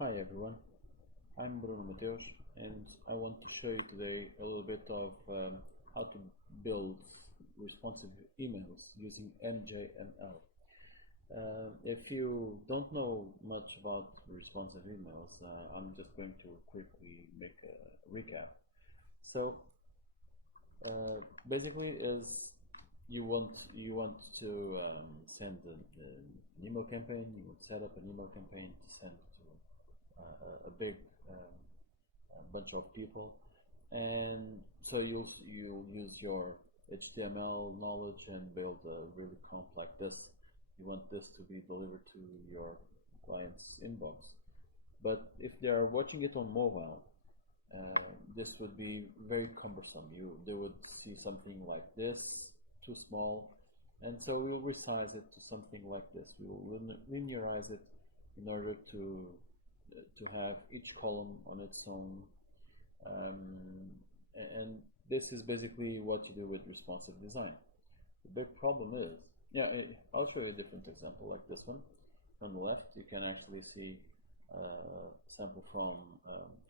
Hi everyone, I'm Bruno Mateus and I want to show you today a little bit of how to build responsive emails using MJML. If you don't know much about responsive emails, I'm just going to quickly make a recap. So basically is you want to send an email campaign, you would set up an email campaign to send to a big bunch of people, and so you'll use your HTML knowledge and build a really complex like this. You want this to be delivered to your client's inbox, but if they are watching it on mobile, this would be very cumbersome. They would see something like this, too small, and so we'll resize it to something like this. We will linearize it in order to have each column on its own, and this is basically what you do with responsive design. The big problem is, I'll show you a different example like this one. On the left, you can actually see a sample from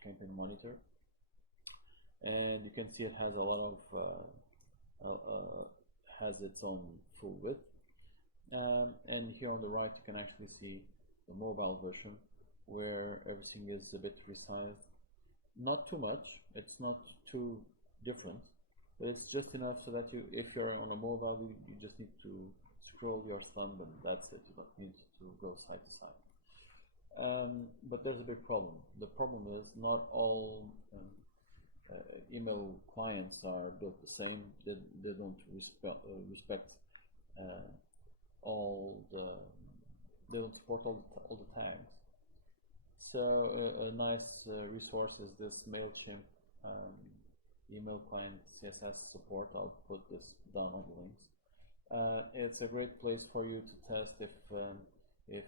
Campaign Monitor, and you can see it has a lot of has its own full width, and here on the right you can actually see the mobile version where everything is a bit resized. Not too much, it's not too different, but it's just enough so that if you're on a mobile, you just need to scroll your thumb and that's it. You don't need to go side to side. But there's a big problem. The problem is not all email clients are built the same. They don't respect all the they don't support all the tags. So a nice resource is this MailChimp email client CSS support. I'll put this down on the links. It's a great place for you to test if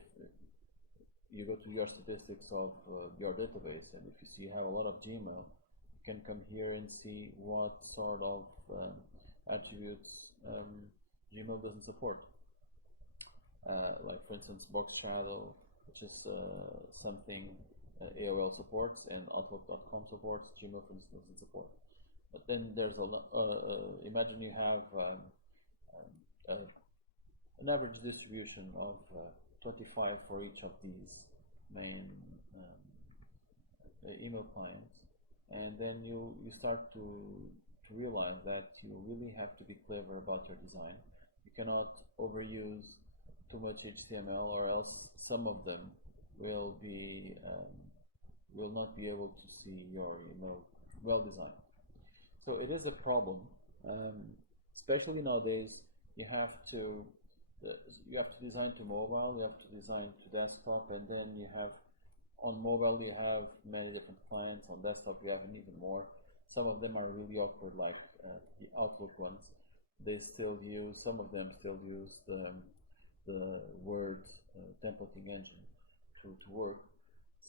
you go to your statistics of your database, and if you see you have a lot of Gmail, you can come here and see what sort of attributes Gmail doesn't support. Like for instance, box shadow, which is something AOL supports and Outlook.com supports, Gmail for instance doesn't support. But then there's imagine you have an average distribution of 25 for each of these main email clients, and then you start to realize that you really have to be clever about your design. You cannot overuse too much HTML, or else some of them will not be able to see your email well designed. So it is a problem, especially nowadays. You have to design to mobile, you have to design to desktop, and then you have on mobile you have many different clients. On desktop you have even more. Some of them are really awkward, like the Outlook ones. Some of them still use the Word templating engine to work.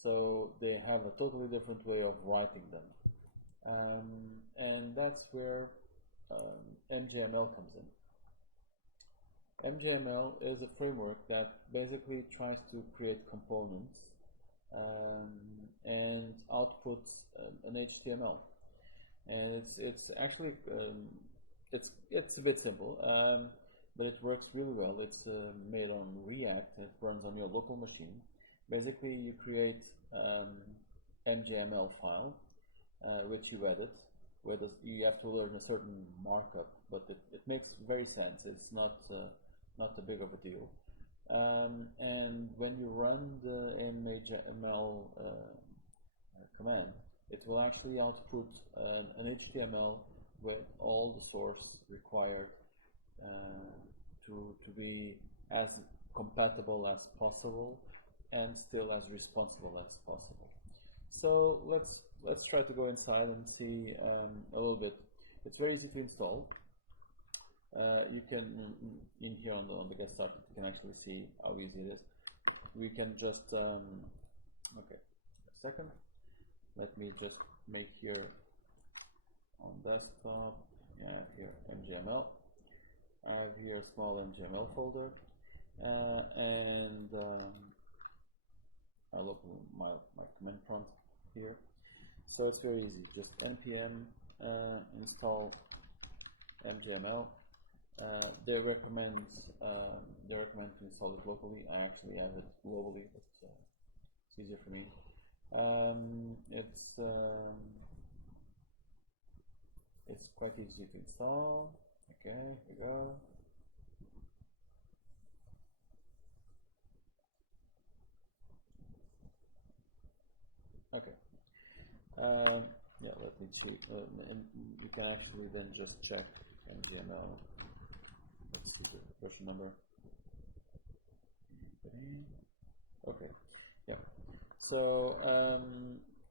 So they have a totally different way of writing them. And that's where MJML comes in. MJML is a framework that basically tries to create components and outputs an HTML. And it's actually it's a bit simple, but it works really well. It's made on React. It runs on your local machine. Basically, you create MJML file, which you edit. You have to learn a certain markup, but it makes very sense. It's not a big of a deal. And when you run the MJML command, it will actually output an HTML with all the source required to be as compatible as possible and still as responsible as possible. So let's try to go inside and see a little bit. It's very easy to install. You can in here on the get started, you can actually see how easy it is. We can just okay, a second. Let me just make here on desktop. I have here MJML. I have here a small MJML folder, and my command prompt here. So it's very easy. Just npm install MJML. They recommend to install it locally. I actually have it globally, but it's easier for me. It's quite easy to install. Okay, here we go. Okay. Yeah, let me check. And you can actually then just check MGML. Let's see the version number. Okay. Yeah. So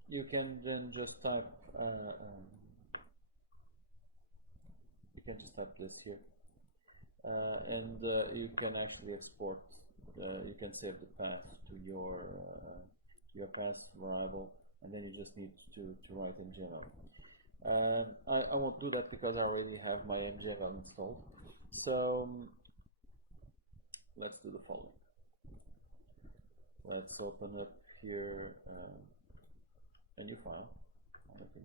you can then just type. You can just type this here, and you can actually export. You can save the path to your path variable, and then you just need to write MJML. I won't do that because I already have my MJML installed. So let's do the following. Let's open up here a new file. I'll make a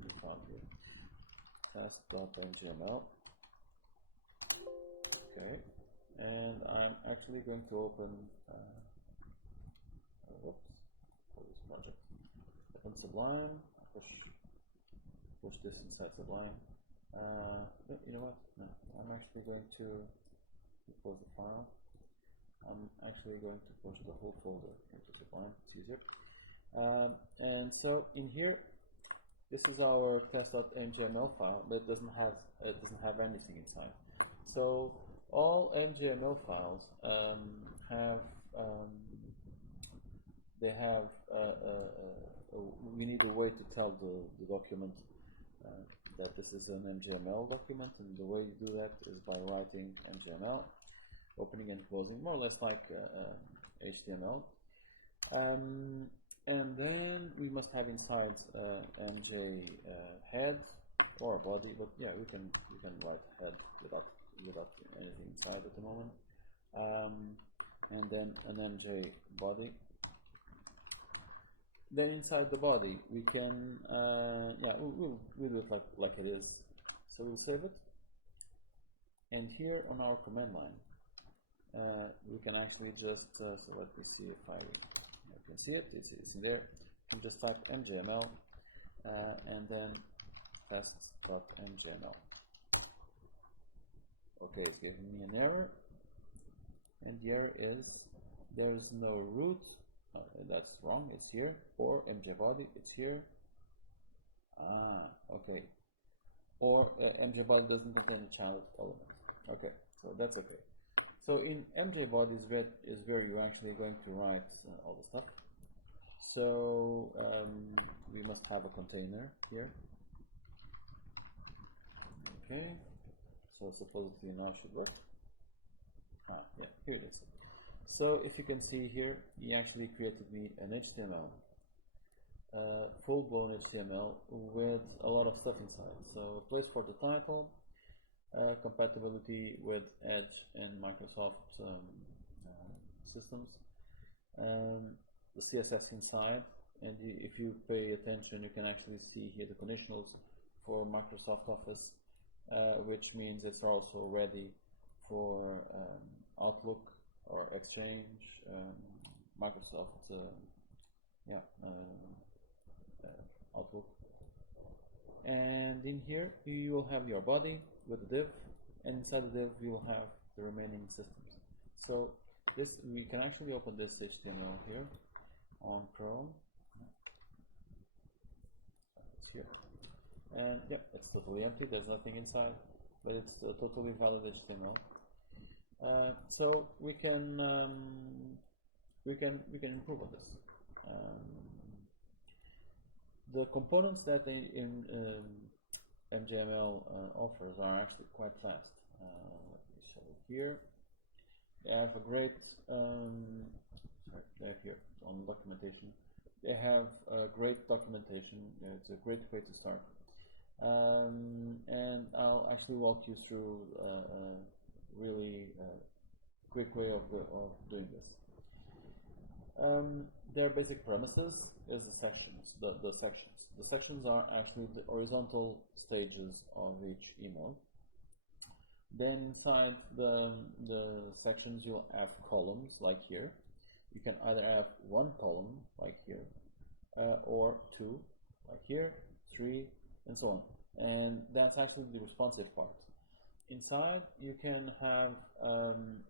new file here. Test.mgml. Okay, and I'm actually going to open for this project. Open Sublime. Push this inside Sublime. You know what? No, I'm actually going to close the file. I'm actually going to push the whole folder into Sublime. It's easier. And so in here, this is our test.mgml file, but it doesn't have anything inside. So all MJML files we need a way to tell the document that this is an MJML document, and the way you do that is by writing MJML, opening and closing, more or less like HTML. And then we must have inside MJ head or a body, but yeah, we can write head without anything inside at the moment. And then an MJ body. Then inside the body we can we'll do it like it is. So we'll save it. And here on our command line, we can actually just so let me see if you can see it. It's in there. You can just type MJML and then test.mjml. Okay, it's giving me an error, and the error is there's no root. That's wrong. It's here. Or MJ body. It's here. Okay. Or MJ body doesn't contain a child element. Okay, so that's okay. So in MJ body is where you're actually going to write all the stuff. So we must have a container here. Okay, so supposedly now should work. Yeah, here it is. So if you can see here, he actually created me an HTML, full-blown HTML with a lot of stuff inside. So a place for the title, compatibility with Edge and Microsoft systems, the CSS inside, and if you pay attention, you can actually see here the conditionals for Microsoft Office, which means it's also ready for Outlook or Exchange, Microsoft, Outlook. And in here you will have your body with the div, and inside the div you will have the remaining systems. So this, we can actually open this HTML here on Chrome. It's here, and yeah, it's totally empty. There's nothing inside, but it's a totally valid HTML. So we can improve on this. The components that MJML offers are actually quite fast. Let me show it here. They have a great they have here on documentation. They have a great documentation. It's a great way to start. And I'll actually walk you through a really quick way of doing this. Their basic premises is the sections. The sections are actually the horizontal stages of each email. Then inside the sections you'll have columns like here. You can either have one column like here, or two like here, three, and so on. And that's actually the responsive part. Inside you can have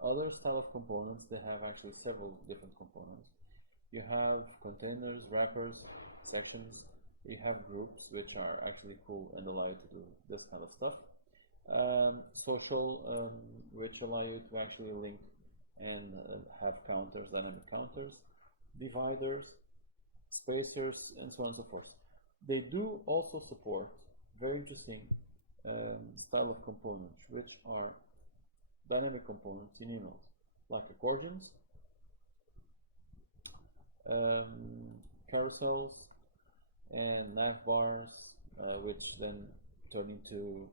other style of components. They have actually several different components. You have containers, wrappers, sections. You have groups, which are actually cool and allow you to do this kind of stuff. Social, which allow you to actually link and have counters, dynamic counters, dividers, spacers, and so on and so forth. They do also support very interesting style of components, which are dynamic components in emails, like accordions, carousels, and nav bars, which then turn into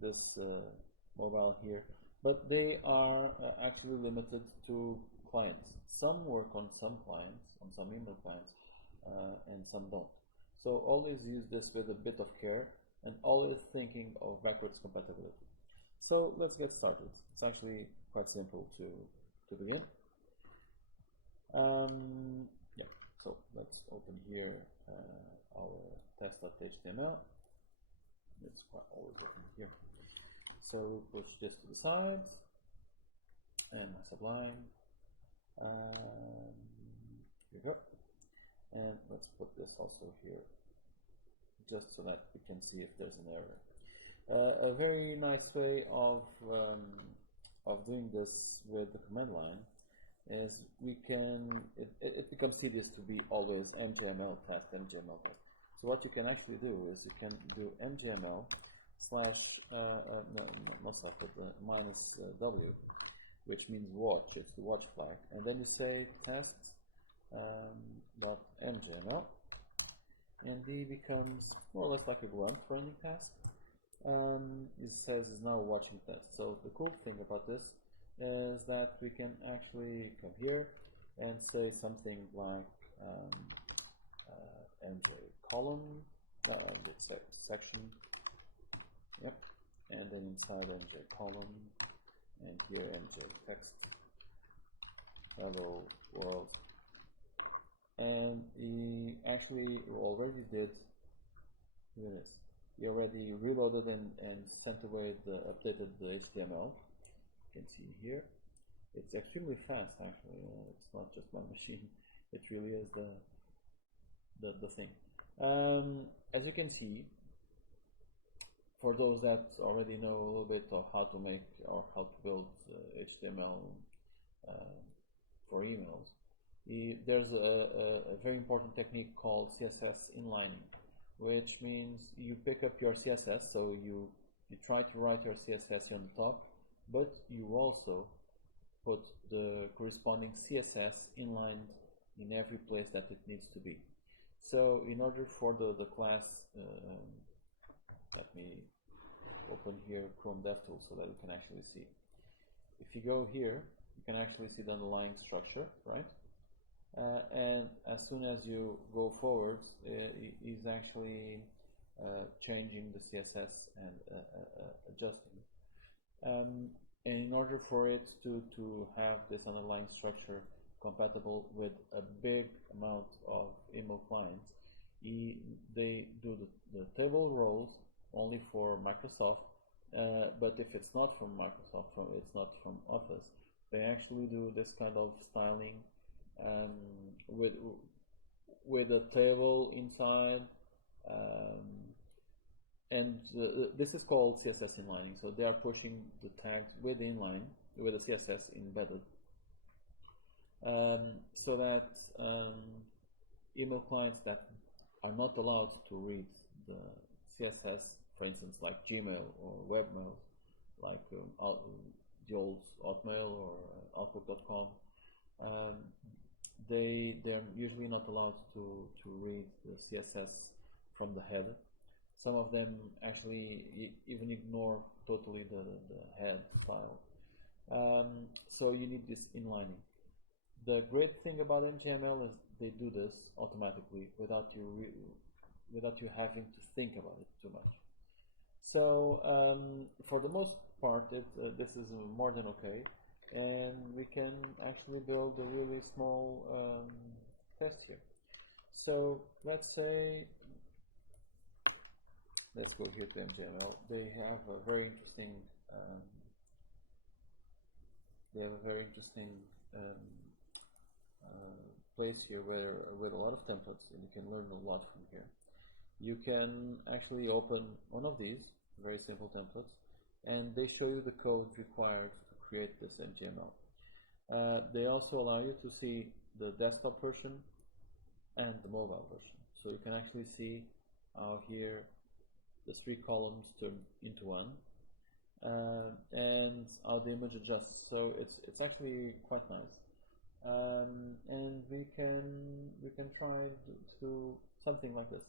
this mobile here. But they are actually limited to clients. Some work on some clients, on some email clients, and some don't. So always use this with a bit of care and always thinking of backwards compatibility. So let's get started. It's actually quite simple to begin. Yeah, so let's open here our test.html. It's quite always open here. So we'll push this to the side and Sublime. Here we go. And let's put this also here, just so that we can see if there's an error. A very nice way of doing this with the command line is we can, it becomes tedious to be always MJML test, MJML test. So what you can actually do is you can do MJML slash, not slash, but minus W, which means watch, it's the watch flag, and then you say test dot MJML, and D becomes more or less like a grunt running task. It says is now watching test. So the cool thing about this is that we can actually come here and say something like MJ column, let's say section, yep, and then inside MJ column, and here MJ text, hello world. And he actually already did this. He already reloaded and sent away updated the HTML. You can see here. It's extremely fast actually. It's not just my machine. It really is the thing. As you can see, for those that already know a little bit of how to make or how to build HTML for emails, there's a very important technique called CSS inlining, which means you pick up your CSS, so you try to write your CSS on the top, but you also put the corresponding CSS inlined in every place that it needs to be. So in order for the class, let me open here Chrome DevTools so that you can actually see. If you go here, you can actually see the underlying structure, right? And as soon as you go forwards, is actually changing the CSS and adjusting. And in order for it to have this underlying structure compatible with a big amount of email clients, they do the table rows only for Microsoft, but if it's not from Microsoft, it's not from Office, they actually do this kind of styling with a table inside, and this is called CSS inlining. So they are pushing the tags with inline, with the CSS embedded, so that email clients that are not allowed to read the CSS, for instance, like Gmail or webmail, like the old Hotmail or Outlook.com, they're usually not allowed to read the CSS from the header. Some of them actually even ignore totally the head file. So you need this inlining. The great thing about MJML is they do this automatically without you having to think about it too much. So for the most part, this is more than okay, and we can actually build a really small test here. So let's say, let's go here to MJML. They have a very interesting place here with a lot of templates, and you can learn a lot from here. You can actually open one of these very simple templates, and they show you the code required to create this MJML. They also allow you to see the desktop version and the mobile version, so you can actually see how here the 3 columns turn into one, and how the image adjusts. So it's actually quite nice, and we can try to do something like this.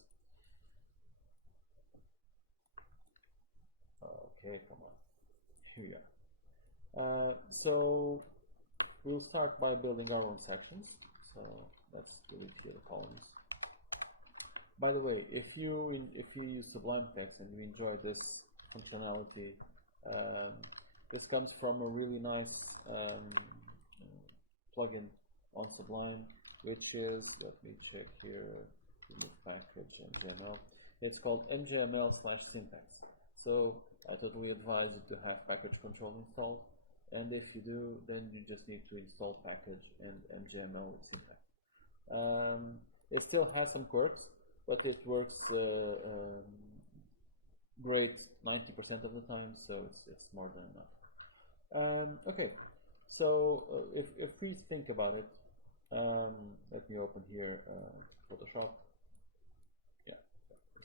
Okay, come on, here we are. So we'll start by building our own sections. So let's delete here the columns. By the way, if you use Sublime Text and you enjoy this functionality, this comes from a really nice plugin on Sublime, which is, let me check here, remove package MJML. It's called MJML/syntax. So I totally advise you to have package control installed, and if you do, then you just need to install package and MJML with syntax. It still has some quirks, but it works great 90% of the time, so it's more than enough. Okay, so if we think about it, let me open here Photoshop. Yeah,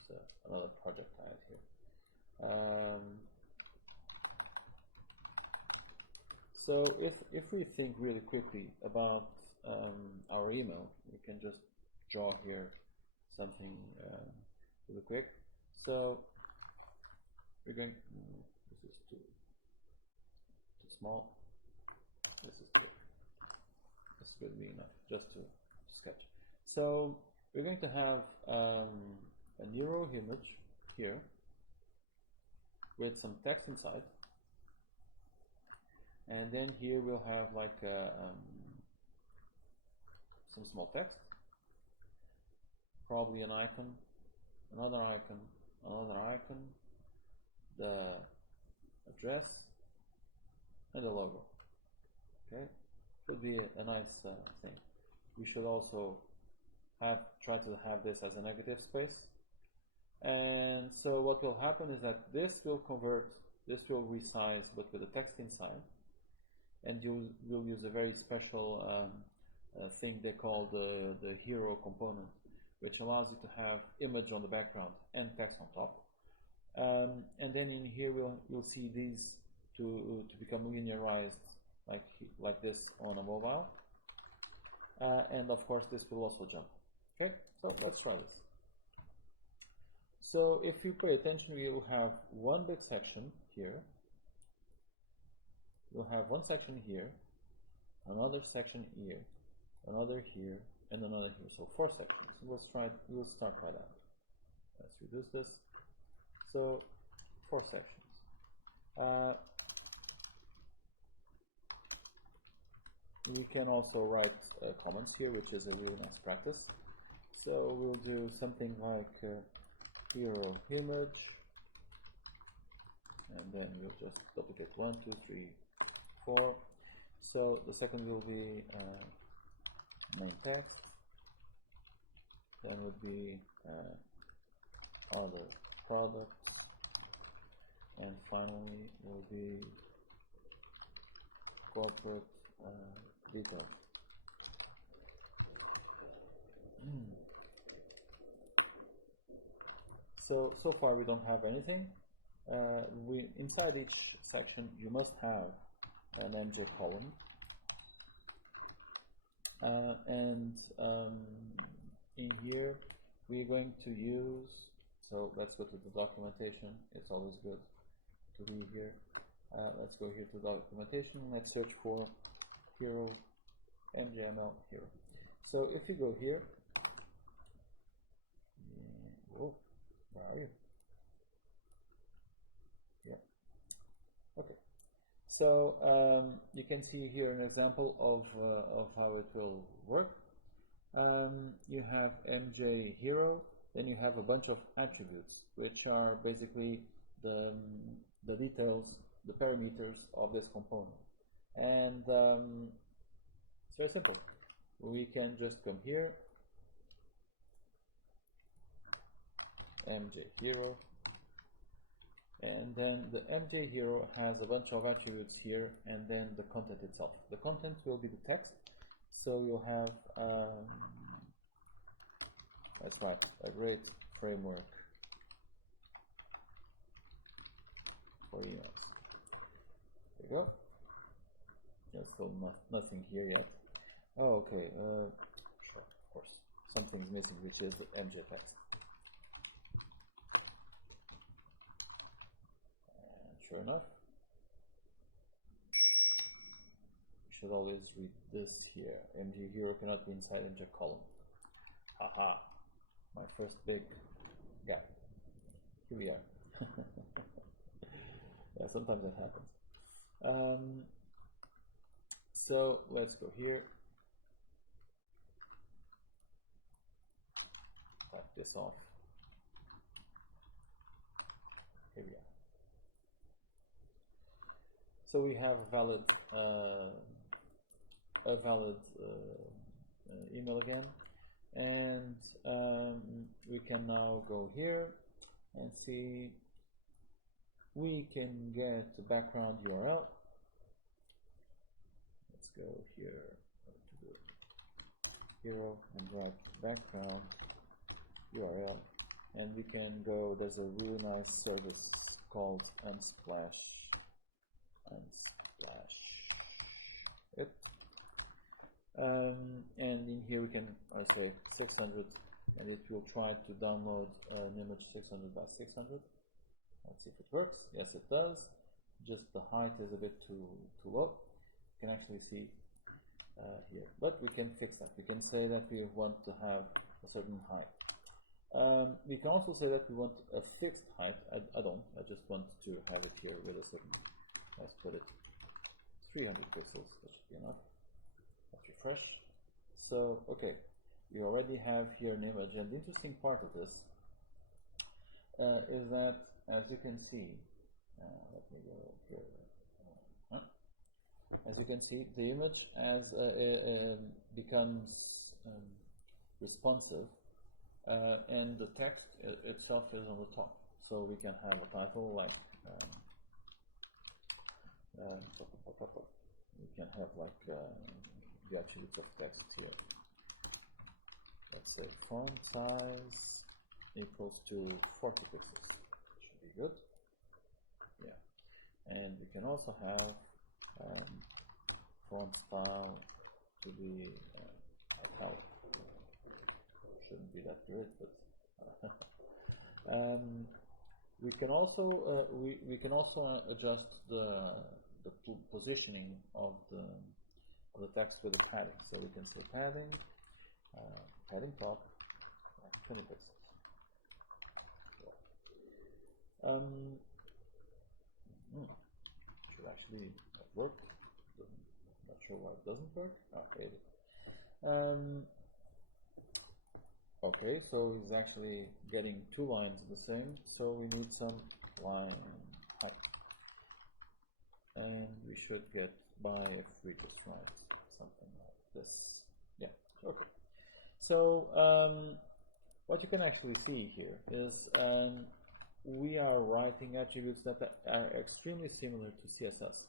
there's another project I had here. So if we think really quickly about our email, we can just draw here something really quick. So we're going, this is too small, this is good. This will be enough just to sketch. So we're going to have a Nero image here with some text inside, and then here we'll have like some small text, probably an icon, another icon, another icon, the address, and the logo. Okay, should be a nice thing. We should also try to have this as a negative space. And so what will happen is that this will resize, but with the text inside, and you will use a very special thing they call the hero component, which allows you to have image on the background and text on top. And then in here we'll see these to become linearized like this on a mobile, and of course this will also jump. Okay, so let's try this. So if you pay attention, we will have one big section here. We'll have one section here, another section here, another here, and another here. So 4 sections. We'll start by that. Let's reduce this. So 4 sections. We can also write comments here, which is a really nice practice. So we'll do something like hero image, and then we'll just duplicate 1, 2, 3, 4. So the second will be main text, then would be other products, and finally will be corporate details. So far we don't have anything. Inside each section you must have an MJ column, and in here we're going to use, so let's go to the documentation. It's always good to be here. Let's go here to documentation. Let's search for hero MJML hero. So if you go here, whoa, where are you? Yeah. Okay. So you can see here an example of how it will work. You have MJ hero, then you have a bunch of attributes, which are basically the details, the parameters of this component. And it's very simple. We can just come here, MJ hero, and then the MJ hero has a bunch of attributes here, and then the content itself. The content will be the text, so you'll have, that's right, a great framework for emails. There you go. There's still nothing here yet. Oh, okay, sure, of course. Something's missing, which is the MJ text. Sure enough, you should always read this here. MG hero cannot be inside MJ column. Haha, my first big gap. Here we are. Yeah, sometimes that happens. So let's go here. Type this off. Here we are. So we have a valid email again, and we can now go here and see. We can get the background URL. Let's go here to the hero and drag background URL, and we can go. There's a really nice service called Unsplash it, and in here we can say 600, and it will try to download an image 600 by 600. Let's see if it works. Yes, it does. Just the height is a bit too low. You can actually see here, but we can fix that. We can say that we want to have a certain height. We can also say that we want a fixed height. I don't. I just want to have it here with a certain. Let's put it 300 pixels. That should be enough. Let's refresh. So, okay, we already have here an image, and the interesting part of this is that, as you can see, let me go here. As you can see, the image as becomes responsive, and the text itself is on the top. So we can have a title like. We can have like the attributes of text here. Let's say font size equals to 40 pixels. Should be good. Yeah, and we can also have font style to be italic. Shouldn't be that great, but we can also adjust the positioning of the text with the padding. So we can say padding top, like 20 pixels. Should actually work. Not sure why it doesn't work. Okay. Okay, so he's actually getting two lines the same, so we need some line height. And we should get by if we just write something like this. Yeah, okay. So what you can actually see here is we are writing attributes that are extremely similar to CSS,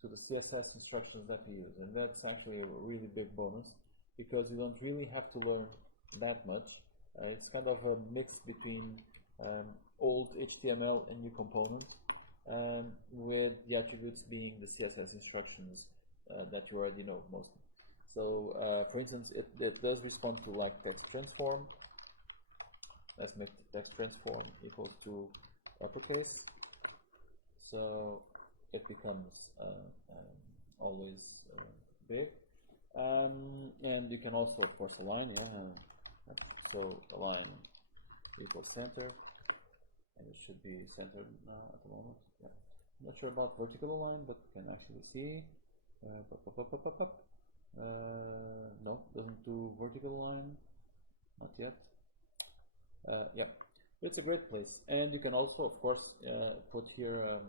to the CSS instructions that we use. And that's actually a really big bonus, because you don't really have to learn that much. It's kind of a mix between old HTML and new components, with the attributes being the CSS instructions that you already know mostly. So for instance, it does respond to like text transform. Let's make the text transform equals to uppercase, so it becomes always big. And you can also, of course, align. So align equals center, and it should be centered now at the moment. Yeah. I'm not sure about vertical align, but you can actually see. No, doesn't do vertical line, not yet. Yeah, it's a great place, and you can also, of course, put here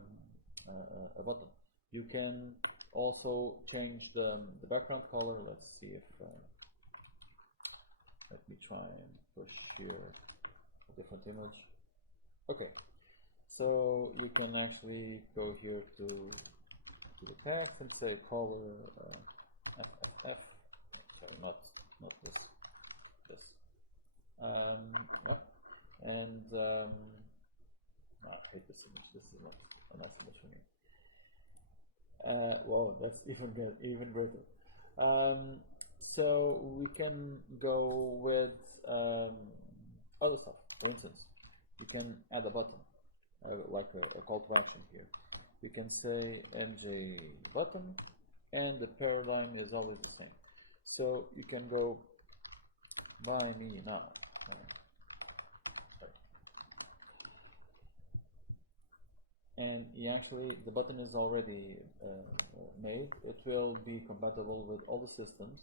a button. You can also change the background color. Let's see if let me try and push here a different image. Okay, so you can actually go here to the text and say color FFF. Sorry, not this. Yep. And I hate this image. This is not a nice image for me. Well, that's even greater. So we can go with other stuff. For instance, you can add a button, like a call to action here. We can say MJ button, and the paradigm is always the same. So you can go buy me now. Sorry. And the button is already made. It will be compatible with all the systems,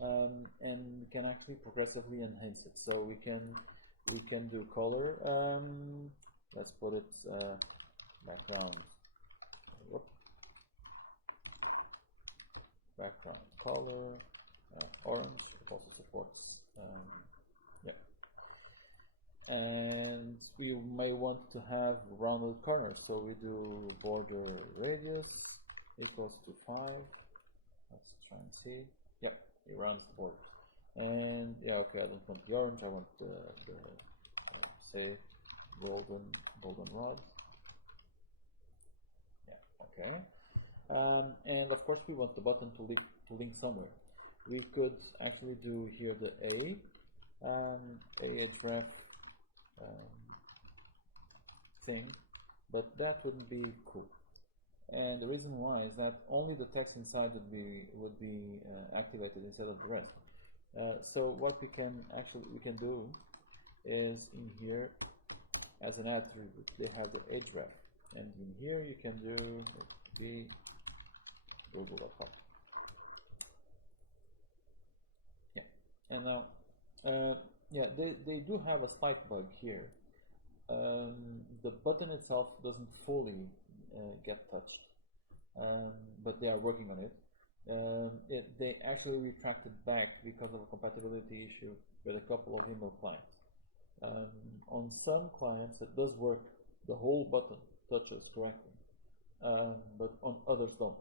and can actually progressively enhance it. So we can do color. Let's put it background. Whoop. Background color orange. It also supports. Yeah. And we may want to have rounded corners, so we do border radius equals to 5. Let's try and see. Yep, it rounds the borders. And yeah, okay, I don't want the orange, I want the say golden rod. Yeah, okay. And of course we want the button to link somewhere. We could actually do here the A href thing, but that wouldn't be cool. And the reason why is that only the text inside would be activated instead of the rest. So what we can do is in here as an attribute they have the href, and in here you can do the google.com. Yeah, and now yeah, they do have a slight bug here. The button itself doesn't fully get touched, but they are working on it. They actually retracted back because of a compatibility issue with a couple of email clients. On some clients it does work, the whole button touches correctly, but on others don't.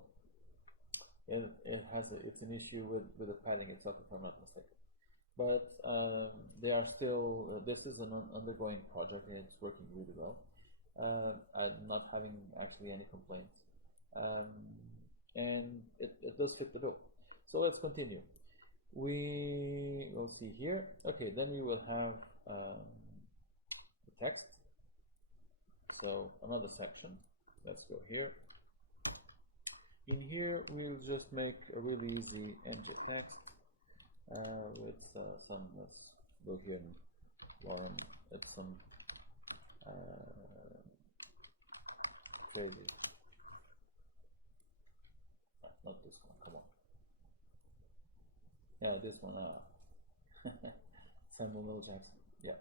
It's an issue with the padding itself, if I'm not mistaken. But they are still, this is an undergoing project and it's working really well. I'm not having actually any complaints. And it does fit the bill. So let's continue. We will see here. Okay, then we will have the text. So another section. Let's go here. In here, we'll just make a really easy MJ text. With some, let's go here and Lauren, it's some crazy, not this one, come on. Yeah, this one, Samuel L. Jackson, yeah.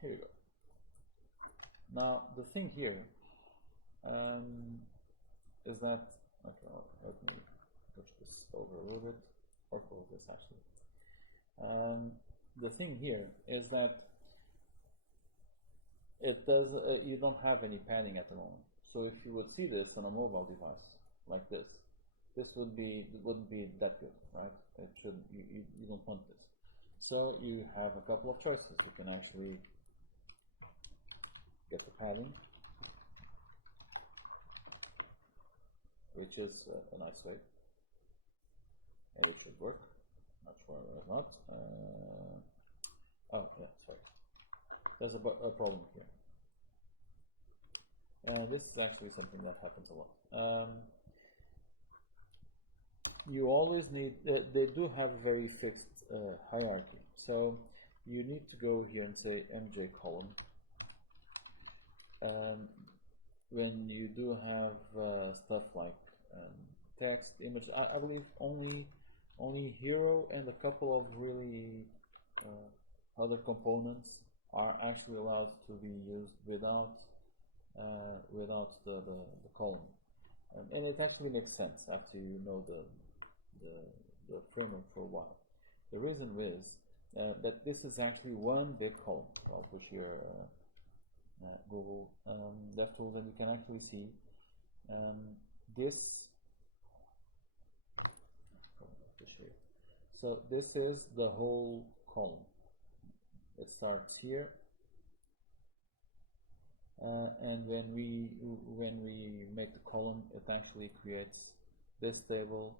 Here we go. Now the thing here is that, okay, let me push this over a little bit, or close this actually. The thing here is that it does, you don't have any padding at the moment. So if you would see this on a mobile device like this wouldn't be that good, right? It shouldn't, you don't want this. So you have a couple of choices. You can actually get the padding, which is a nice way, and it should work. not sure or not. Oh, yeah, sorry. There's a problem here. This is actually something that happens a lot. You always need, they do have a very fixed hierarchy. So you need to go here and say MJ column. When you do have stuff like text, image, I believe only hero and a couple of really other components are actually allowed to be used without the column, and it actually makes sense after you know the framework for a while. The reason is that this is actually one big column. I'll push here Google DevTools, and you can actually see this. So this is the whole column. It starts here, and when we make the column, it actually creates this table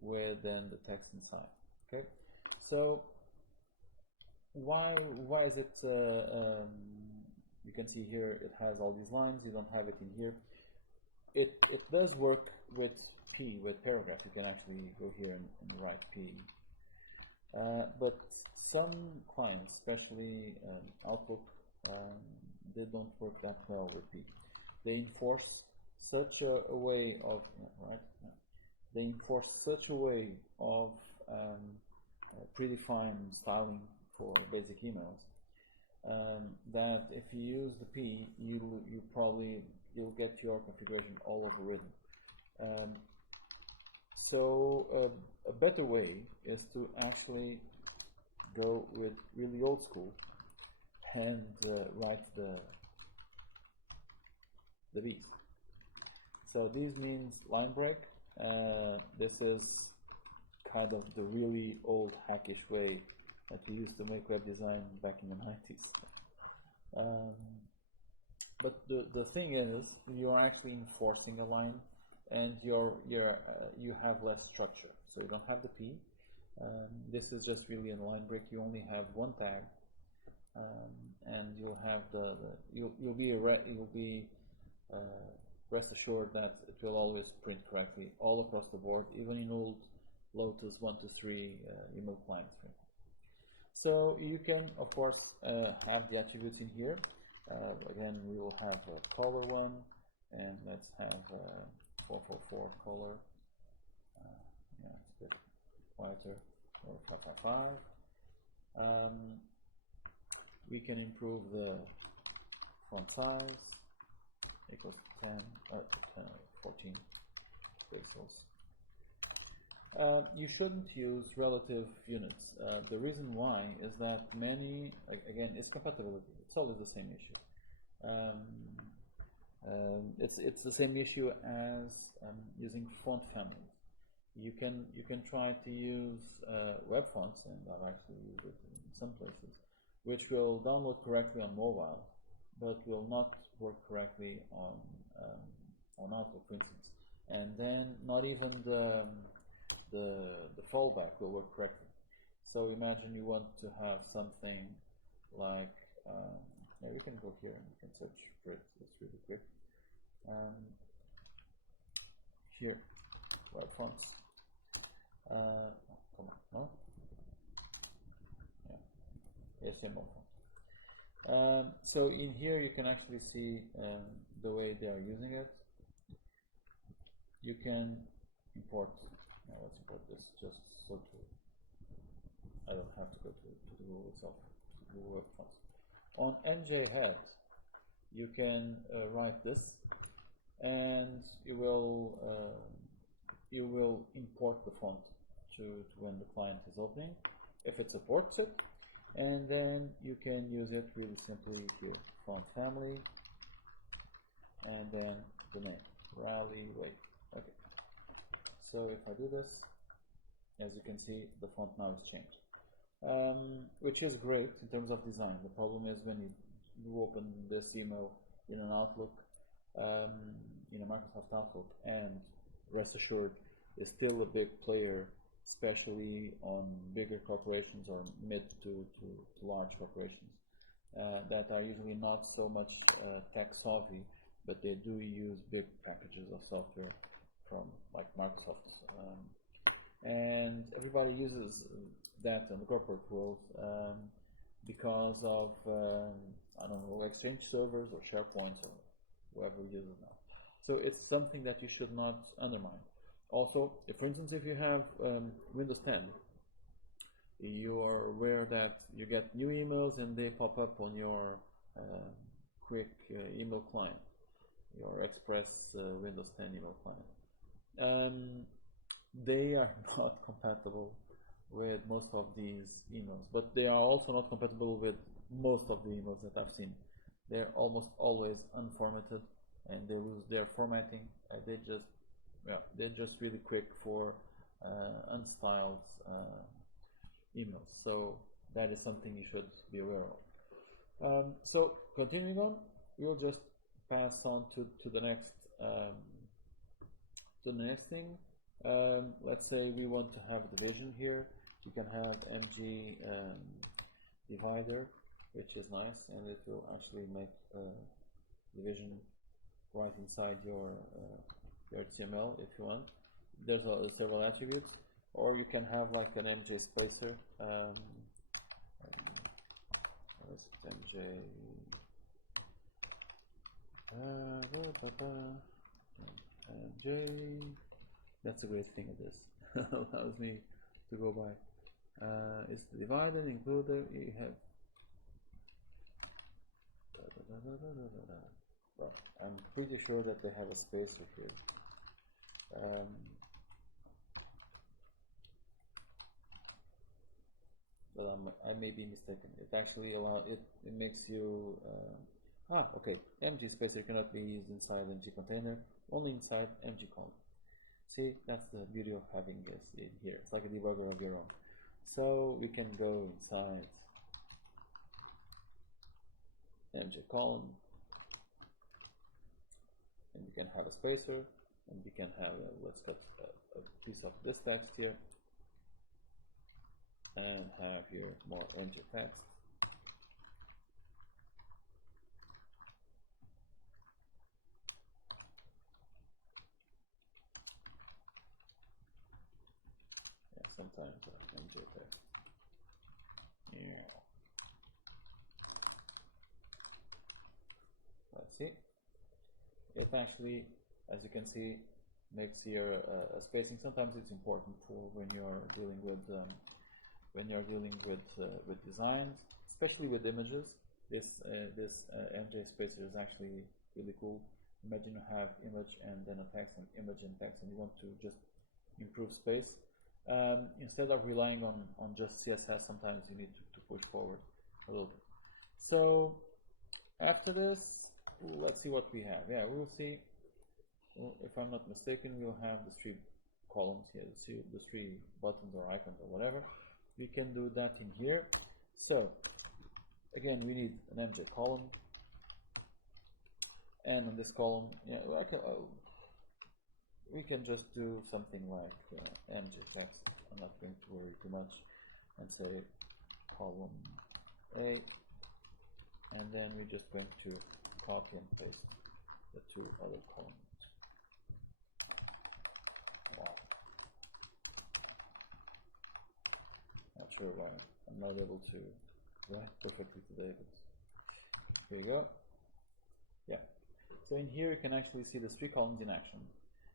with then the text inside. Okay, so why is it? You can see here it has all these lines. You don't have it in here. It does work with P, with paragraph. You can actually go here and write P. But some clients, especially Outlook, they don't work that well with P. They enforce such a way of They enforce such a way of predefined styling for basic emails that if you use the P, you'll get your configuration all overridden. So a better way is to actually go with really old school and write the B's. So this means line break. This is kind of the really old hackish way that we used to make web design back in the 90s. But the thing is, you're actually enforcing a line, and you have less structure. So you don't have the P. This is just really a line break. You only have one tag, and you'll have you'll be rest assured that it will always print correctly all across the board, even in old Lotus 1-3 email clients. So you can, of course, have the attributes in here. Again, we will have a color one, and let's have 444 color. Yeah, it's a bit quieter, or 555. We can improve the font size equals 14 pixels. You shouldn't use relative units. The reason why is that many, again, it's compatibility. It's always the same issue. It's the same issue as using font families. You can try to use web fonts, and I've actually used it in some places, which will download correctly on mobile, but will not work correctly on Outlook, for instance. And then not even the fallback will work correctly. So imagine you want to have something like, yeah, we can go here and we can search for it. It's really quick. Here, web fonts. Come on, no? Yeah, HTML font. So in here you can actually see the way they are using it. You can import. Now let's import this just so I don't have to go to Google itself, to Google Web Fonts. On NJ head, you can write this, and you will import the font to when the client is opening, if it supports it, and then you can use it really simply here, font family, and then the name, Rally Wake. Okay. So if I do this, as you can see, the font now is changed, which is great in terms of design. The problem is when you open this email in an Outlook, in a Microsoft Outlook, and rest assured is still a big player especially on bigger corporations or mid to large corporations that are usually not so much tech savvy, but they do use big packages of software from like Microsoft. And everybody uses that in the corporate world because of I don't know, Exchange servers or SharePoint or whoever uses now. So it's something that you should not undermine. Also, if, for instance, if you have Windows 10, you are aware that you get new emails and they pop up on your quick email client, your Express Windows 10 email client. They are not compatible with most of these emails, but they are also not compatible with most of the emails that I've seen. They're almost always unformatted and they lose their formatting. They're just really quick for unstyled emails. So that is something you should be aware of. So continuing on, we'll just pass on to the next thing. Let's say we want to have division here. You can have MG divider, which is nice, and it will actually make division right inside your HTML if you want. There's several attributes, or you can have like an MJ spacer. MJ? MJ. That's a great thing of this. Allows me to go by. Is divided, included. You have. Well, I'm pretty sure that they have a spacer here. But I may be mistaken. It actually allows it makes you. Okay. MG spacer cannot be used inside MG container, only inside MG column. See, that's the beauty of having this in here. It's like a debugger of your own. So we can go inside MJ column, and you can have a spacer, and you can have let's cut a piece of this text here, and have here more MJ text. Sometimes MJ text. Yeah. Let's see. It actually, as you can see, makes here a spacing. Sometimes it's important for when you're dealing with designs, especially with images. This MJ spacer is actually really cool. Imagine you have image and then a text, and image and text, and you want to just improve space. Instead of relying on just CSS, sometimes you need to push forward a little bit. So after this, let's see what we have. Yeah, we'll see. If I'm not mistaken, we'll have the 3 columns here. See the 3 buttons or icons or whatever. We can do that in here. So again, we need an MJ column, and on this column, yeah, we can just do something like MJ text. I'm not going to worry too much, and say column A, and then we're just going to copy and paste the 2 other columns. Wow. Not sure why I'm not able to write perfectly today, but here you go. Yeah. So in here you can actually see the 3 columns in action.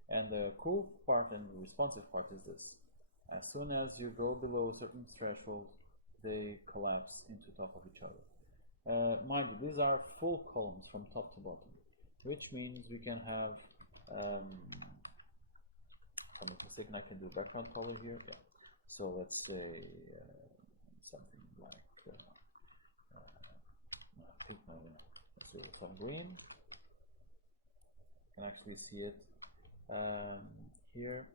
And the cool part and the responsive part is this. As soon as you go below a certain threshold, they collapse into top of each other. Mind you, these are full columns from top to bottom, which means we can have, if I'm not mistaken, I can do background color here. Yeah. So let's say something like pink, no, let's do some green. You can actually see it here.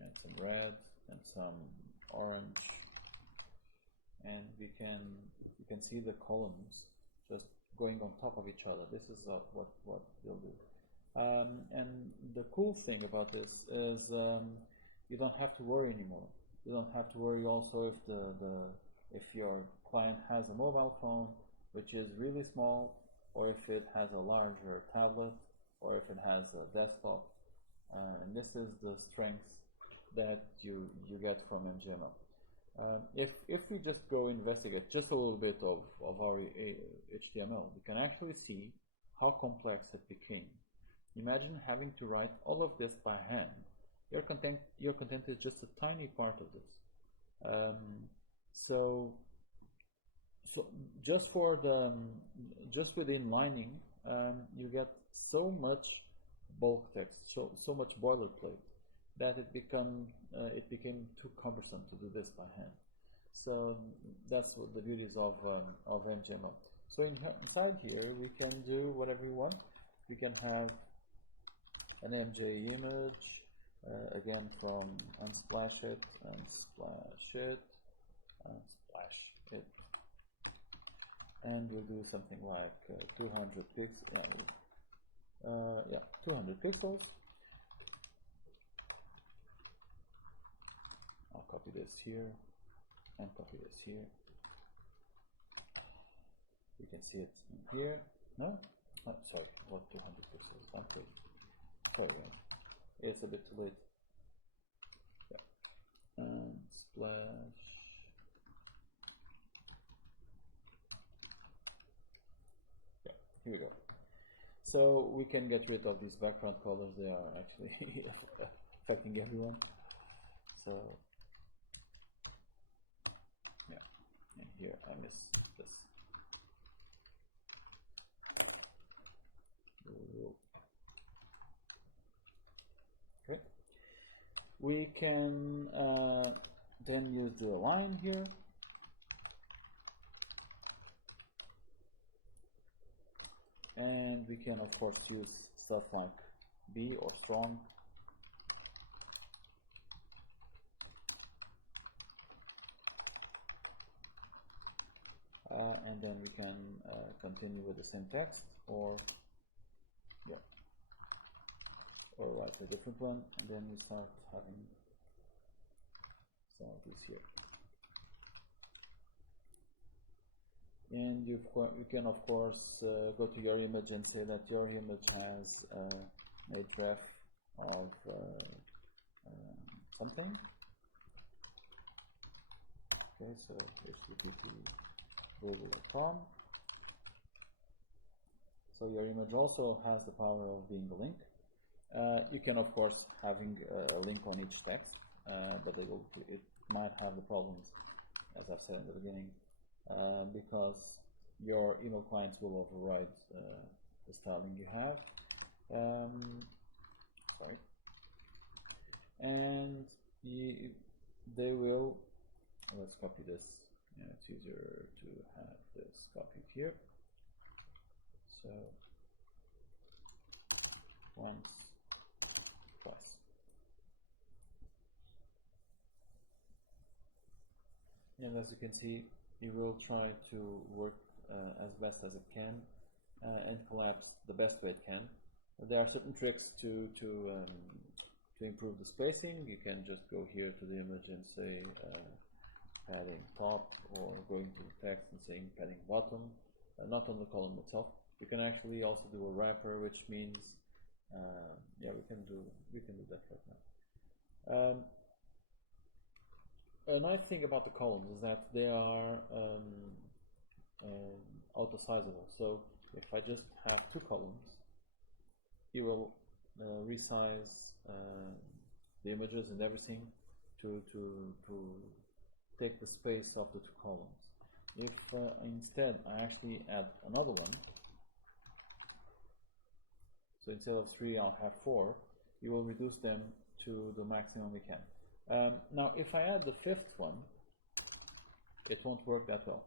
And some red and some orange, and we can see the columns just going on top of each other. This is what they'll do. And the cool thing about this is you don't have to worry anymore. You don't have to worry also if your client has a mobile phone, which is really small, or if it has a larger tablet, or if it has a desktop. And this is the strength that you get from MJML. If we just go investigate just a little bit of our HTML, we can actually see how complex it became. Imagine having to write all of this by hand. Your content is just a tiny part of this. So just for just with inlining, you get so much bulk text, so much boilerplate, that it became too cumbersome to do this by hand. So that's what the beauties of MJML. So inside here we can do whatever we want. We can have an MJ image, again from unsplash it, and we'll do something like 200 pixels. 200 pixels. I'll copy this here and copy this here. You can see it in here. No? Oh, sorry, what 200 pixels? I'm crazy. Sorry guys, it's a bit too late. Yeah. And splash. Yeah, here we go. So we can get rid of these background colors. They are actually affecting everyone. So yeah, and here I miss this. Okay. We can then use the line here. And we can of course use stuff like B or strong. And then we can continue with the same text, or write a different one, and then we start having some of these here. And you can of course go to your image and say that your image has a ref of something. Okay, so http google.com. So your image also has the power of being a link. You can of course having a link on each text, but it might have the problems, as I've said in the beginning, because your email clients will override the styling you have. Sorry. And they will, let's copy this. Yeah, it's easier to have this copied here. So once, twice. And as you can see, it will try to work as best as it can and collapse the best way it can. There are certain tricks to improve the spacing. You can just go here to the image and say padding top, or going to the text and saying padding bottom, not on the column itself. You can actually also do a wrapper, which means yeah, we can do that right now. A nice thing about the columns is that they are auto-sizable. So if I just have two columns, it will resize the images and everything to take the space of the two columns. If instead I actually add another one, so instead of 3 I'll have 4, you will reduce them to the maximum we can. Now if I add the fifth one, it won't work that well.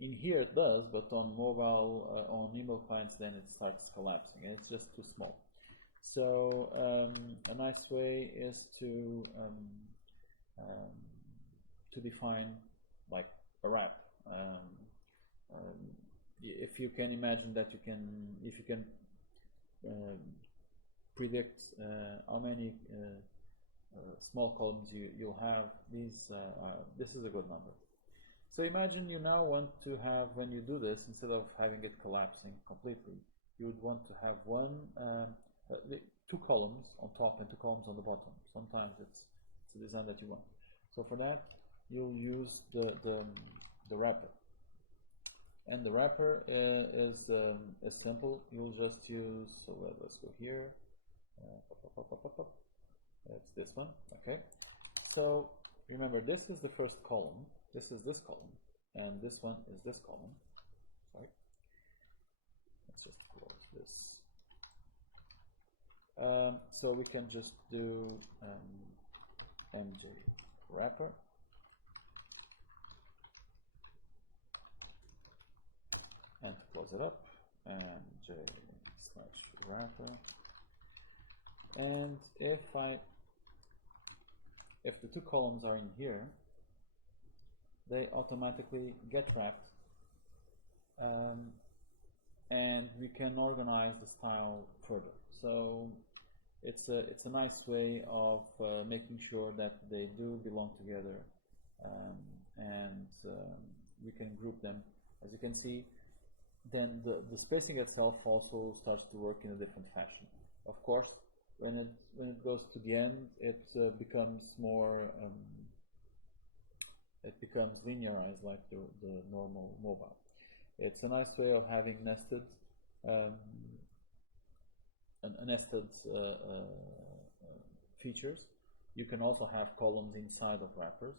In here it does, but on mobile, on email clients, then it starts collapsing, and it's just too small. So a nice way is to define like a wrap. if you can imagine that if you can predict how many small columns you'll have, this is a good number. So imagine you now want to have, when you do this, instead of having it collapsing completely, you would want to have two columns on top and two columns on the bottom. Sometimes it's a design that you want. So for that, you'll use the wrapper. And the wrapper is simple. You'll just use, so let's go here. It's this one, okay? So remember, this is the first column, this is this column, and this one is this column. Sorry. Let's just close this. So we can just do MJ wrapper. And to close it up, MJ slash wrapper. And if the two columns are in here, they automatically get wrapped, and we can organize the style further. So it's a nice way of making sure that they do belong together, and we can group them. As you can see, then the spacing itself also starts to work in a different fashion. Of course, when it goes to the end, it becomes more it becomes linearized like the normal mobile. It's a nice way of having nested nested features. You can also have columns inside of wrappers.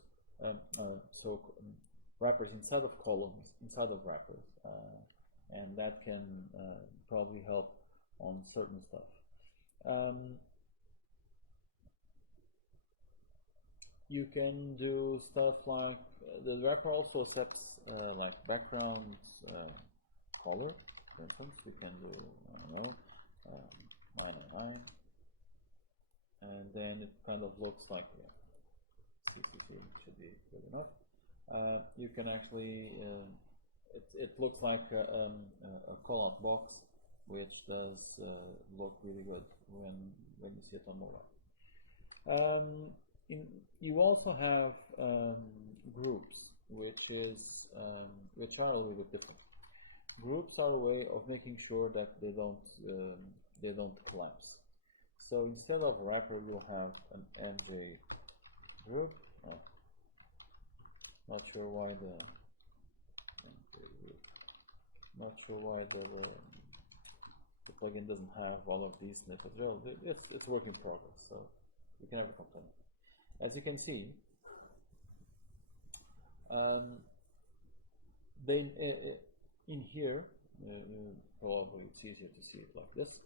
Wrappers inside of columns inside of wrappers, and that can probably help on certain stuff. You can do stuff like the wrapper also accepts like background color. For instance, we can do, I don't know, 999, and then it kind of looks like, yeah, CCC should be good enough. You can actually it looks like a call-out box, which does look really good when you see it on mobile. You also have groups, which are a little bit different. Groups are a way of making sure that they don't collapse. So instead of wrapper, you'll have an MJ group. Oh, not sure why the plugin doesn't have all of these snippets. Well, it's work in progress, so you can never complain. As you can see, in here, probably it's easier to see it like this.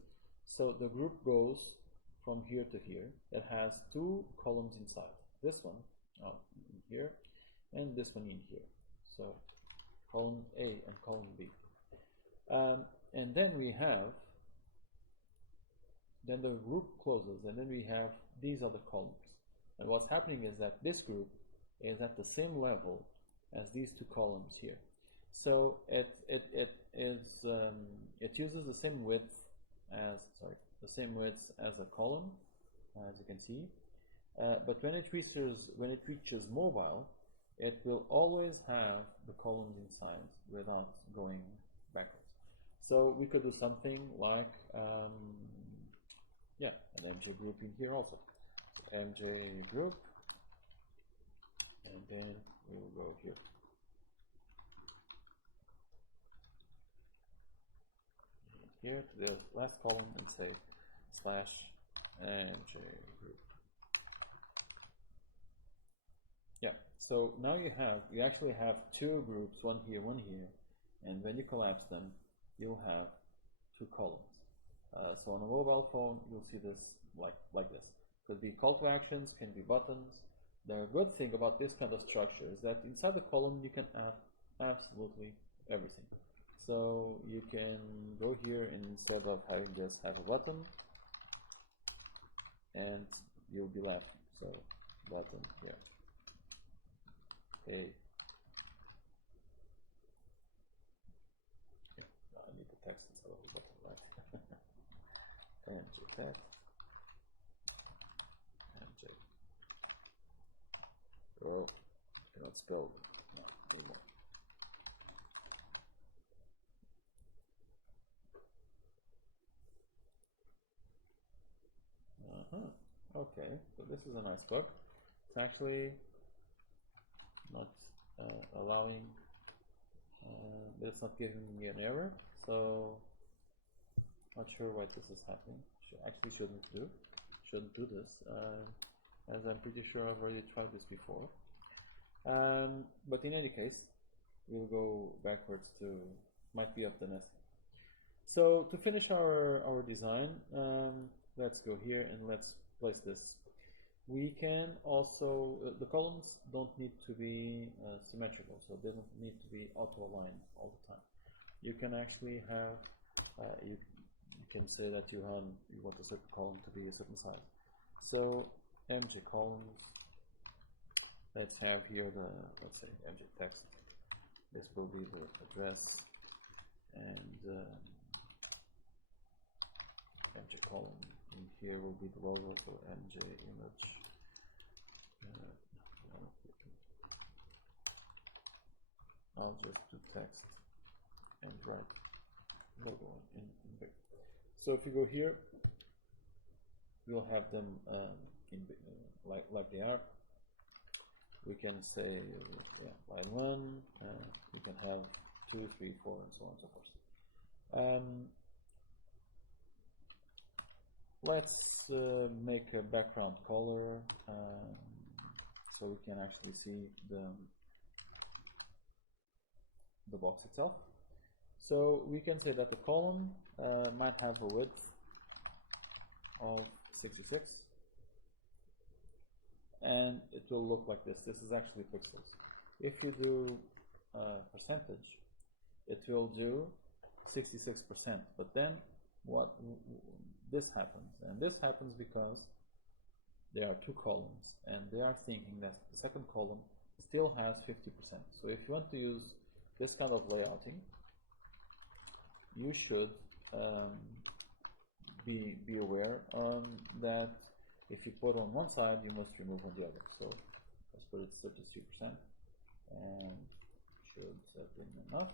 So the group goes from here to here. It has two columns inside. This one in here, and this one in here. So column A and column B. And then the group closes, and then we have these other columns. And what's happening is that this group is at the same level as these two columns here. So it uses the same width as a column, as you can see. But when it reaches mobile, it will always have the columns inside without going backwards. So we could do something like an MJ group in here also. MJ group, and then we will go here. Here to the last column and say /MJ group. Yeah, so now you actually have two groups, one here, and when you collapse them, you'll have two columns. So on a mobile phone, you'll see this like this. Could be call to actions, can be buttons. The good thing about this kind of structure is that inside the column you can have absolutely everything. So you can go here, and instead of having this, have a button, and you'll be left. So button here. Okay. MJ text, MJ. Oh, cannot spell no, anymore. Okay, so this is a nice bug. It's actually not allowing, but it's not giving me an error. So not sure why this is happening. Actually, shouldn't do this, as I'm pretty sure I've already tried this before. But in any case, we'll go backwards to might be up the nest. So to finish our design, let's go here and let's place this. We can also, the columns don't need to be symmetrical, so they don't need to be auto-aligned all the time. You can actually have, you can say that you want a certain column to be a certain size. So MJ columns, let's have here let's say MJ text. This will be the address, and MJ column in here will be the logo for MJ image. I'll just do text and write logo in big. So if you go here, we'll have them like they are. We can say line 1. We can have 2, 3, 4, and so on and so forth. Let's make a background color so we can actually see the box itself. So we can say that the column might have a width of 66, and it will look like this. This is actually pixels. If you do percentage, it will do 66%, but then this happens, and this happens because there are 2 columns, and they are thinking that the second column still has 50%. So if you want to use this kind of layouting, you should be aware that if you put on one side, you must remove on the other. So let's put it 33%, and should have been enough.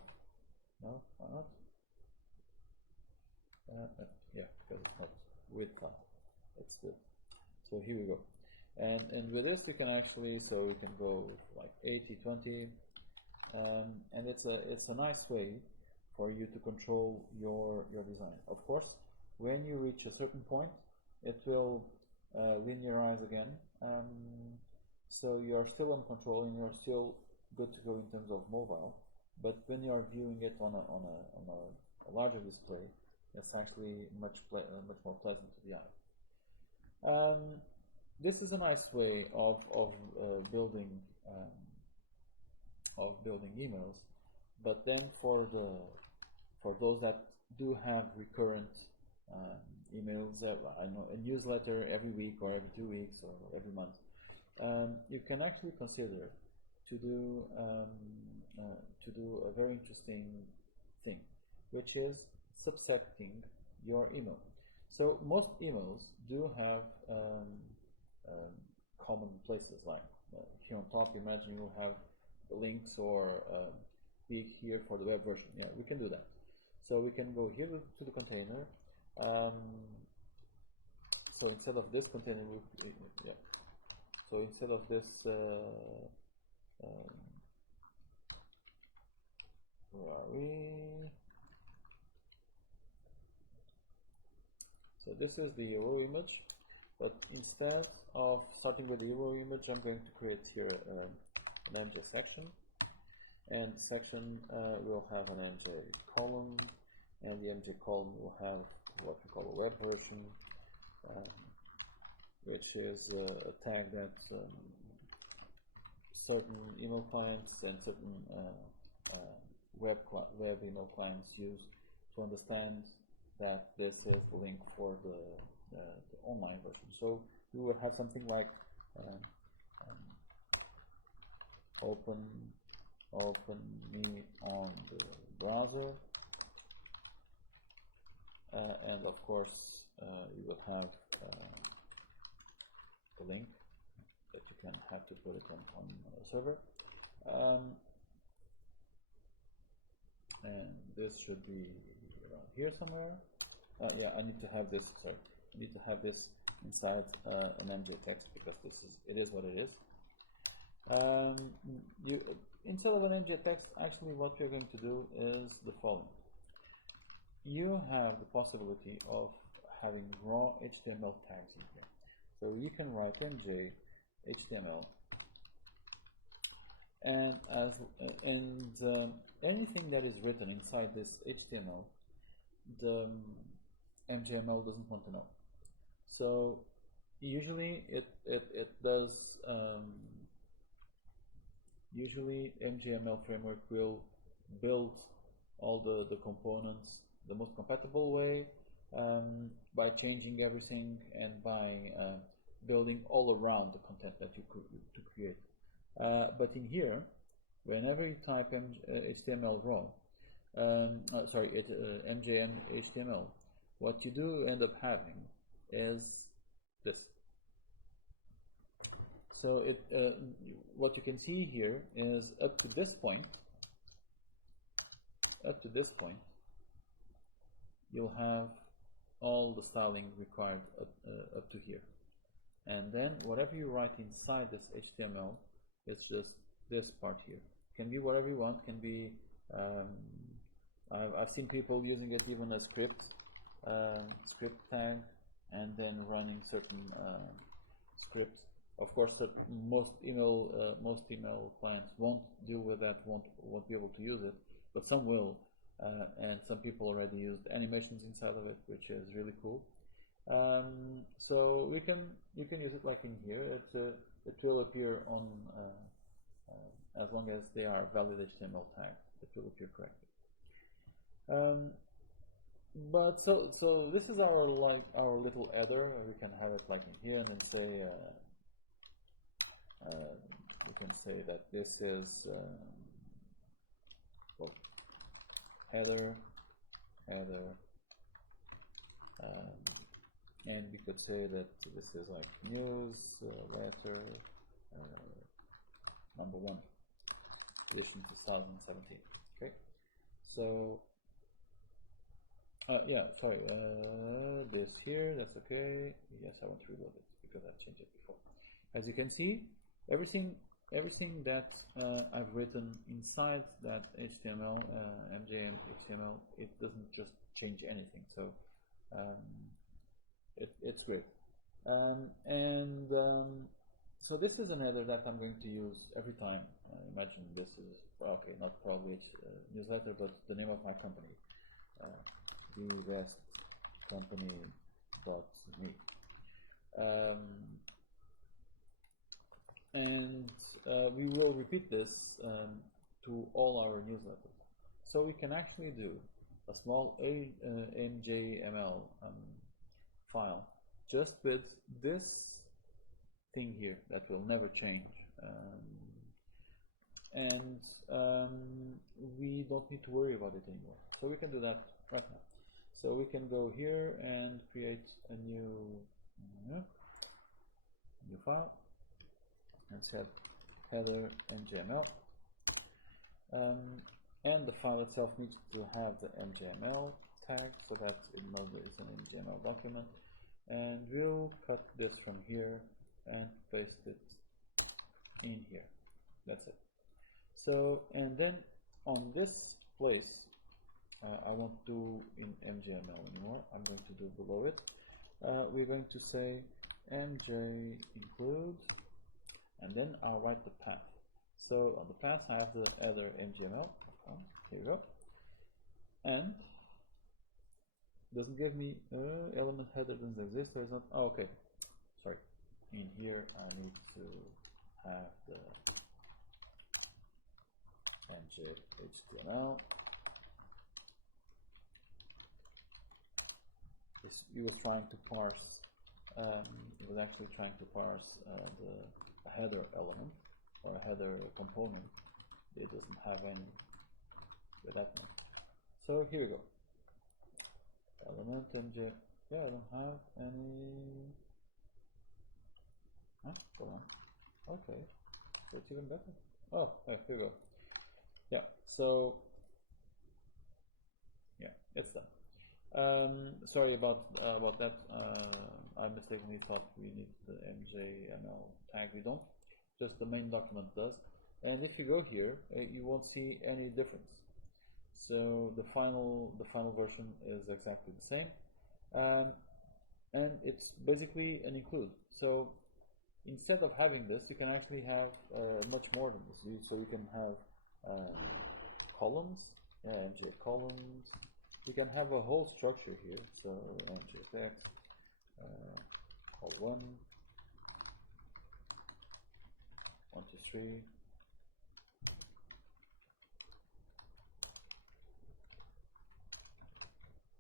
No, why not? Yeah, because it's not width file, it's width. So here we go, and with this you can actually, so you can go like 80-20, and it's a nice way for you to control your design. Of course, when you reach a certain point, it will linearize again, so you are still in control and you're still good to go in terms of mobile. But when you are viewing it on a larger display, it's actually much more pleasant to the eye. This is a nice way of building emails, but then for those that do have recurrent emails, I know a newsletter every week or every 2 weeks or every month, you can actually consider to do a very interesting thing, which is subsetting your email. So most emails do have common places, like here on top, imagine you'll have links or be here for the web version. Yeah, we can do that. So we can go here to the container. So instead of this container, so instead of this, where are we? So this is the hero image, but instead of starting with the hero image, I'm going to create here an MJ section, and the section will have an MJ column, and the MJ column will have what we call a web version, which is a tag that certain email clients and certain web email clients use to understand that this is the link for the online version. So we would have something like open me on the browser, and of course you will have a link that you can have to put it on a server. And this should be around here somewhere. Yeah, I need to have this, sorry, I need to have this inside an MJ text because it is what it is. Instead of an MJ text, actually what you're going to do is the following. You have the possibility of having raw HTML tags in here. So you can write MJ HTML, and anything that is written inside this HTML, the MJML doesn't want to know. So usually it does. Usually MJML framework will build all the components the most compatible way by changing everything and by building all around the content that you to create. But in here, whenever you type HTML raw, MJM HTML, what you do end up having is this. So what you can see here is up to this point, you'll have all the styling required up to here. And then whatever you write inside this HTML, it's just this part here. Can be whatever you want, can be, I've seen people using it even as script tag, and then running certain scripts. Of course, most email clients won't deal with that, won't be able to use it, but some will, and some people already used animations inside of it, which is really cool. So you can use it like in here. It will appear on as long as they are valid HTML tags. It will appear correctly. But so this is our little header. We can have it like in here, and then say we can say that this is well, header, and we could say that this is like news letter number 1, edition 2017. Okay, so yeah, sorry, this here, that's okay. Yes, I want to reload it because I changed it before. As you can see, everything that I've written inside that HTML, MJM HTML, it doesn't just change anything. So it's great. So this is an header that I'm going to use every time. Imagine this is, okay, not probably newsletter, but the name of my company, thebestcompany.me. We will repeat this to all our newsletters. So we can actually do a small MJML file just with this thing here that will never change. We don't need to worry about it anymore. So we can do that right now. So we can go here and create a new file and set header MJML. And the file itself needs to have the MJML tag so that it knows that it's an MJML document. And we'll cut this from here and paste it in here. That's it. So, and then on this place, I won't do in MJML anymore. I'm going to do below it. We're going to say MJ include, and then I'll write the path. So on the path, I have the header MJML. Here we go. And doesn't give me element header doesn't exist. So it's not. Oh, okay. Sorry. In here, I need to have the MJ HTML. It was trying to parse. It was actually trying to parse the header element or a header component. It doesn't have any with that name. So here we go. Element MJ Yeah, I don't have any. Huh? Hold on. Okay, so it's even better. Oh, hey, here we go. Yeah, so yeah, it's done. Sorry about that. I mistakenly thought we need the MJML tag. We don't. Just the main document does. And if you go here, you won't see any difference. So the final version is exactly the same, and it's basically an include. So instead of having this, you can actually have much more than this. So you can have columns, MJ columns. You can have a whole structure here. So MJ text, call 1, 2, 3.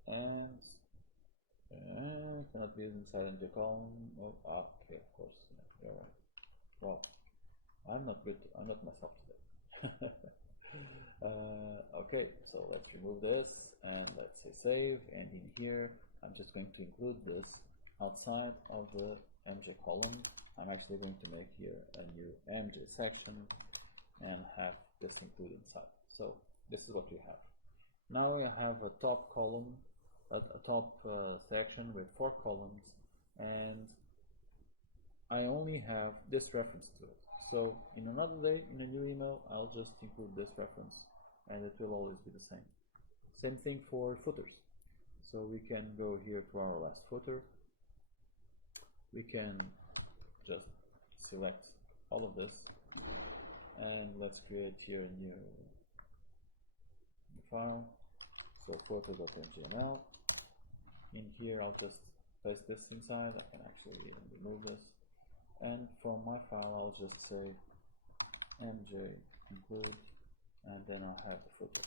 And cannot be inside MJ column. Oh, okay, of course. Yeah, you're right. Well, I'm not good. I'm not myself today. Okay, so let's remove this and let's say save. And in here, I'm just going to include this outside of the MJ column. I'm actually going to make here a new MJ section and have this included inside. So this is what we have. Now we have a top column, a top section with 4 columns, and I only have this reference to it. So in another day, in a new email, I'll just include this reference and it will always be the same. Same thing for footers. So we can go here to our last footer. We can just select all of this and let's create here a new file. So footer.mjml. In here, I'll just paste this inside. I can actually even remove this. And from my file, I'll just say mj include, and then I'll have the footer.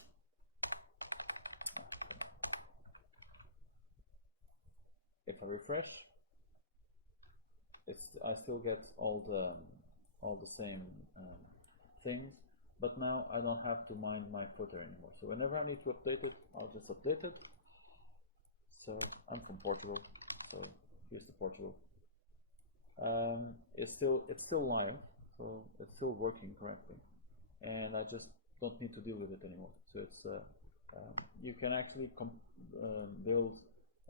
If I refresh, I still get all the same things, but now I don't have to mind my footer anymore. So whenever I need to update it, I'll just update it. So I'm from Portugal, so here's the Portugal. It's still live, so it's still working correctly, and I just don't need to deal with it anymore. So it's you can actually build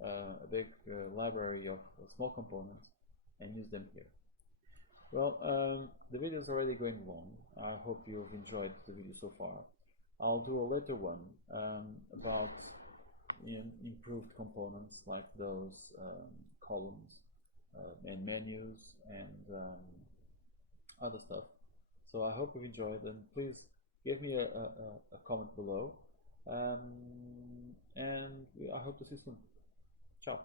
a big library of small components and use them here. Well, the video is already going long. I hope you've enjoyed the video so far. I'll do a later one about improved components like those columns and menus and other stuff. So I hope you've enjoyed, and please give me a comment below. And I hope to see you soon. Ciao.